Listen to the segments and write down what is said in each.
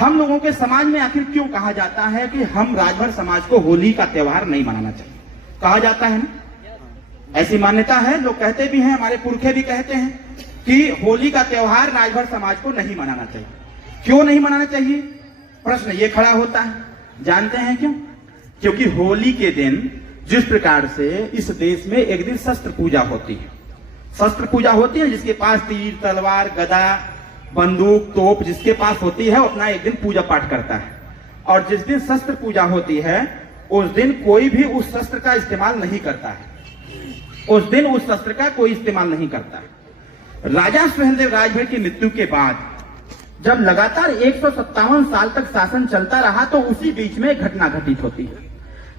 हम लोगों के समाज में आखिर क्यों कहा जाता है कि हम राजभर समाज को होली का त्योहार नहीं मनाना चाहिए? कहा जाता है ना, ऐसी मान्यता है, लोग कहते भी हैं, हमारे पुरखे भी कहते हैं कि होली का त्योहार राजभर समाज को नहीं मनाना चाहिए। क्यों नहीं मनाना चाहिए? प्रश्न ये खड़ा होता है। जानते हैं क्यों? क्योंकि होली के दिन जिस प्रकार से इस देश में एक दिन शस्त्र पूजा होती है, शस्त्र पूजा होती है, जिसके पास तीर तलवार गदा बंदूक तोप जिसके पास होती है वो अपना एक दिन पूजा पाठ करता है। और जिस दिन शस्त्र पूजा होती है उस दिन कोई भी उस शस्त्र का इस्तेमाल नहीं करता है, उस दिन उस शस्त्र का कोई इस्तेमाल नहीं करता है। राजा सुहेलदेव राजभर की मृत्यु के बाद जब लगातार 157 साल तक शासन चलता रहा तो उसी बीच में घटना घटित होती है।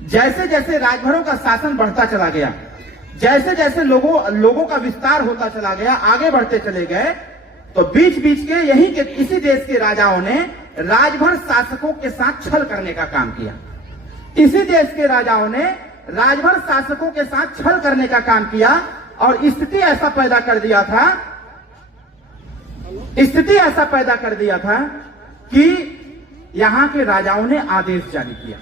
जैसे जैसे राजभरों का शासन बढ़ता चला गया, जैसे जैसे लोगों का विस्तार होता चला गया, आगे बढ़ते चले गए, तो बीच बीच के यही के इसी देश के राजाओं ने राजभर शासकों के साथ छल करने का काम किया। इसी देश के राजाओं ने राजभर शासकों के साथ छल करने का काम किया और स्थिति ऐसा पैदा कर दिया था कि यहां के राजाओं ने आदेश जारी किया।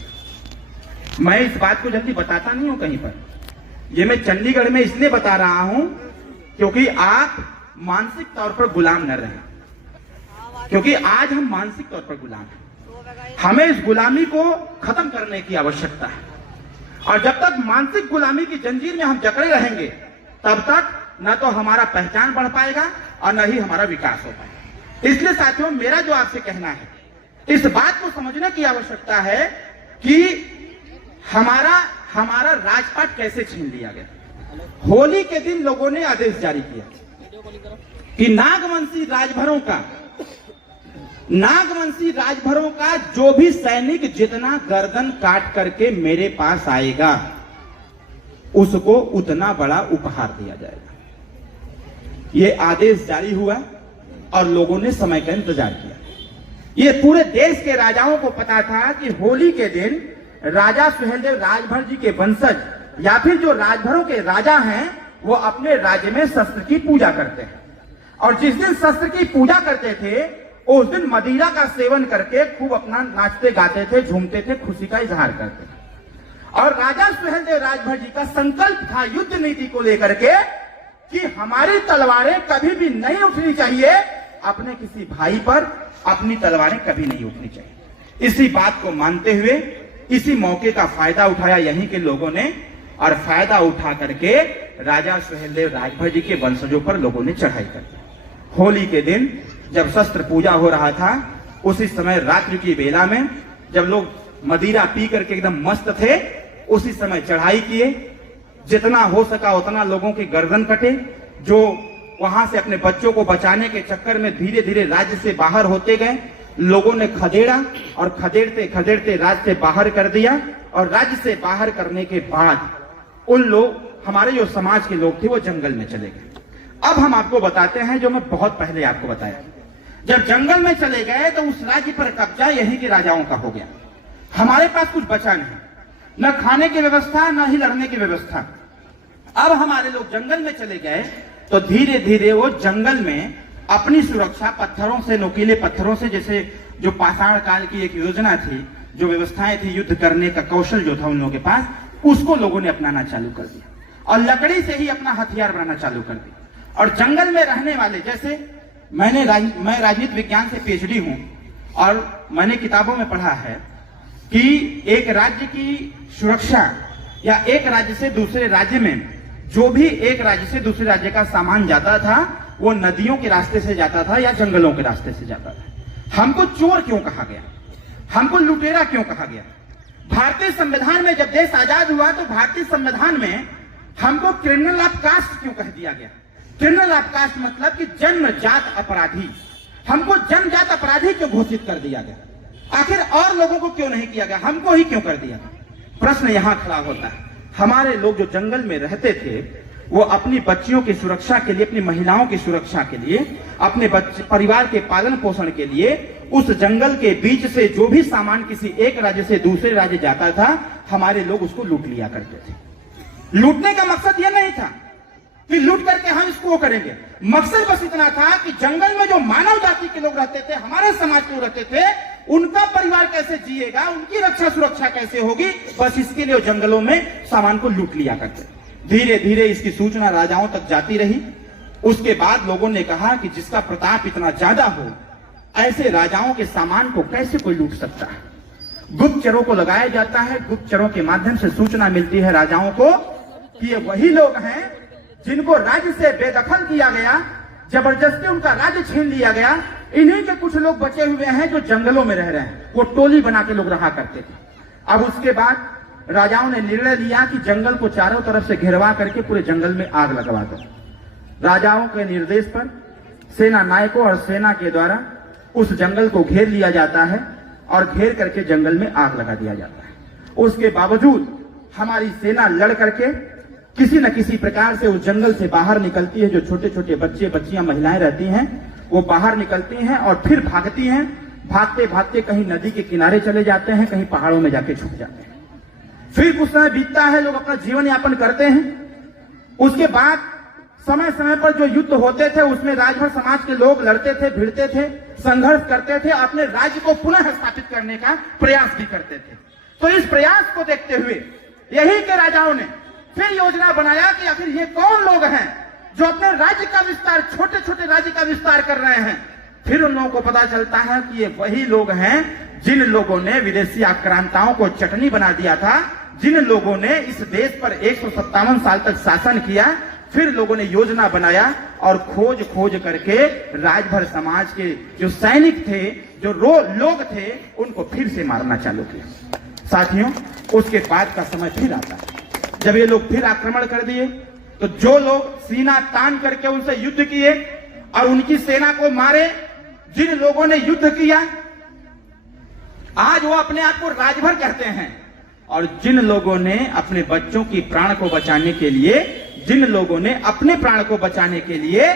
मैं इस बात को जल्दी बताता नहीं हूं कहीं पर, ये मैं चंडीगढ़ में इसलिए बता रहा हूं क्योंकि आप मानसिक तौर पर गुलाम न रहें, क्योंकि आज हम मानसिक तौर पर गुलाम हैं। हमें इस गुलामी को खत्म करने की आवश्यकता है और जब तक मानसिक गुलामी की जंजीर में हम जकड़े रहेंगे तब तक न तो हमारा पहचान बढ़ पाएगा और न ही हमारा विकास हो पाएगा। इसलिए साथियों, मेरा जो आपसे कहना है, इस बात को समझने की आवश्यकता है कि हमारा राजपाट कैसे छीन लिया गया। होली के दिन लोगों ने आदेश जारी किया कि नागवंशी राजभरों का जो भी सैनिक जितना गर्दन काट करके मेरे पास आएगा उसको उतना बड़ा उपहार दिया जाएगा। ये आदेश जारी हुआ और लोगों ने समय का इंतजार किया। ये पूरे देश के राजाओं को पता था कि होली के दिन राजा सुहेलदेव राजभर जी के वंशज या फिर जो राजभरों के राजा हैं वो अपने राज्य में शस्त्र की पूजा करते हैं और जिस दिन शस्त्र की पूजा करते थे उस दिन मदिरा का सेवन करके खूब अपना नाचते गाते थे, झूमते थे, खुशी का इजहार करते थे। और राजा सुहेलदेव राजभर जी का संकल्प था युद्ध नीति को लेकर के कि हमारी तलवारें कभी भी नहीं उठनी चाहिए, अपने किसी भाई पर अपनी तलवारें कभी नहीं उठनी चाहिए। इसी बात को मानते हुए इसी मौके का फायदा उठाया यहीं के लोगों ने और फायदा उठा करके राजा सुहेलदेव राजभर जी के वंशजों पर लोगों ने चढ़ाई कर दी। होली के दिन जब शस्त्र पूजा हो रहा था उसी समय रात्रि की बेला में जब लोग मदिरा पी करके एकदम मस्त थे, उसी समय चढ़ाई किए। जितना हो सका उतना लोगों के गर्दन कटे। जो वहां से अपने बच्चों को बचाने के चक्कर में धीरे धीरे राज्य से बाहर होते गए, लोगों ने खदेड़ा और खदेड़ते खदेड़ते राज्य से बाहर कर दिया। और राज्य से बाहर करने के बाद उन लोग, हमारे जो समाज के लोग थे, वो जंगल में चले गए। अब हम आपको बताते हैं जो मैं बहुत पहले आपको बताया। जब जंगल में चले गए तो उस राज्य पर कब्जा यहीं के राजाओं का हो गया। हमारे पास कुछ बचा नहीं, न खाने की व्यवस्था न ही लड़ने की व्यवस्था। अब हमारे लोग जंगल में चले गए तो धीरे धीरे वो जंगल में अपनी सुरक्षा पत्थरों से, नुकीले पत्थरों से, जैसे जो पाषाण काल की एक योजना थी, जो व्यवस्थाएं थी, युद्ध करने का कौशल जो था उन लोगों के पास, उसको लोगों ने अपनाना चालू कर दिया और लकड़ी से ही अपना हथियार बनाना चालू कर दिया। और जंगल में रहने वाले, जैसे मैं राजनीति विज्ञान से पीएचडी हूं और मैंने किताबों में पढ़ा है कि एक राज्य की सुरक्षा या एक राज्य से दूसरे राज्य में जो भी एक राज्य से दूसरे राज्य का सामान जाता था वो नदियों के रास्ते से जाता था या जंगलों के रास्ते से जाता था। हमको चोर क्यों कहा गया? हमको लुटेरा क्यों कहा गया? भारतीय संविधान में जब देश आजाद हुआ तो भारतीय संविधान में हमको क्रिमिनल ऑफ कास्ट क्यों कह दिया गया? क्रिमिनल ऑफ कास्ट मतलब कि जन्मजात अपराधी। हमको जन्मजात अपराधी क्यों घोषित कर दिया गया? आखिर और लोगों को क्यों नहीं किया गया, हमको ही क्यों कर दिया गया? प्रश्न यहां खड़ा होता है। हमारे लोग जो जंगल में रहते थे वो अपनी बच्चियों की सुरक्षा के लिए, अपनी महिलाओं की सुरक्षा के लिए, अपने परिवार के पालन पोषण के लिए उस जंगल के बीच से जो भी सामान किसी एक राज्य से दूसरे राज्य जाता था, हमारे लोग उसको लूट लिया करते थे। लूटने का मकसद यह नहीं था कि लूट करके हम इसको करेंगे, मकसद बस इतना था कि जंगल में जो मानव जाति के लोग रहते थे, हमारे समाज के लोग रहते थे, उनका परिवार कैसे जिएगा, उनकी रक्षा सुरक्षा कैसे होगी, बस इसके लिए जंगलों में सामान को लूट लिया करते। धीरे धीरे इसकी सूचना राजाओं तक जाती रही। उसके बाद लोगों ने कहा कि जिसका प्रताप इतना ज्यादा हो, ऐसे राजाओं के सामान को कैसे कोई लूट सकता है। गुप्तचरों को लगाया जाता है। गुप्तचरों के माध्यम से सूचना मिलती है राजाओं को कि ये वही लोग हैं जिनको राज्य से बेदखल किया गया, जबरदस्ती उनका राज्य छीन लिया गया। इन्हीं के कुछ लोग बचे हुए हैं जो जंगलों में रह रहे हैं। वो टोली बना के लोग रहा करते थे। अब उसके बाद राजाओं ने निर्णय लिया कि जंगल को चारों तरफ से घेरवा करके पूरे जंगल में आग लगवा दो। राजाओं के निर्देश पर सेना नायकों और सेना के द्वारा उस जंगल को घेर लिया जाता है और घेर करके जंगल में आग लगा दिया जाता है। उसके बावजूद हमारी सेना लड़ करके किसी न किसी प्रकार से उस जंगल से बाहर निकलती है। जो छोटे छोटे बच्चे बच्चियां महिलाएं रहती हैं वो बाहर निकलती हैं और फिर भागती हैं। भागते भागते कहीं नदी के किनारे चले जाते हैं, कहीं पहाड़ों में जाके छुप जाते हैं। फिर कुछ समय बीतता है, लोग अपना जीवन यापन करते हैं। उसके बाद समय समय पर जो युद्ध होते थे उसमें राजभर समाज के लोग लड़ते थे, भिड़ते थे, संघर्ष करते थे, अपने राज्य को पुनः स्थापित करने का प्रयास भी करते थे। तो इस प्रयास को देखते हुए यही के राजाओं ने फिर योजना बनाया कि आखिर ये कौन लोग हैं जो अपने राज्य का विस्तार, छोटे छोटे राज्य का विस्तार कर रहे हैं। फिर उन लोगों को पता चलता है कि ये वही लोग हैं जिन लोगों ने विदेशी आक्रांताओं को चटनी बना दिया था, जिन लोगों ने इस देश पर 157 साल तक शासन किया। फिर लोगों ने योजना बनाया और खोज खोज करके राजभर समाज के जो सैनिक थे, जो लोग थे, उनको फिर से मारना चालू किया। साथियों, उसके बाद का समय फिर आता है जब ये लोग फिर आक्रमण कर दिए। तो जो लोग सीना तान करके उनसे युद्ध किए और उनकी सेना को मारे, जिन लोगों ने युद्ध किया, आज वो अपने आप को राजभर कहते हैं। और जिन लोगों ने अपने बच्चों की प्राण को बचाने के लिए, जिन लोगों ने अपने प्राण को बचाने के लिए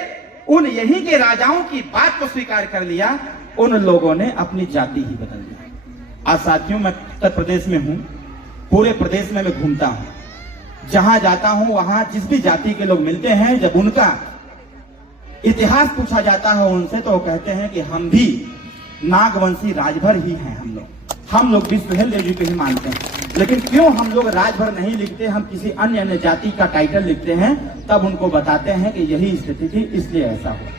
उन यहीं के राजाओं की बात को स्वीकार कर लिया, उन लोगों ने अपनी जाति ही बदल दी। आज साथियों, मैं उत्तर प्रदेश में हूं, पूरे प्रदेश में मैं घूमता हूं, जहां जाता हूं वहां जिस भी जाति के लोग मिलते हैं, जब उनका इतिहास पूछा जाता है उनसे, तो वो कहते हैं कि हम भी नागवंशी राजभर ही हैं। हम लोग विश्व हेरिटेज को ही मानते हैं। लेकिन क्यों हम लोग राजभर नहीं लिखते, हम किसी अन्य जाति का टाइटल लिखते हैं, तब उनको बताते हैं कि यही स्थिति थी, इसलिए ऐसा हुआ।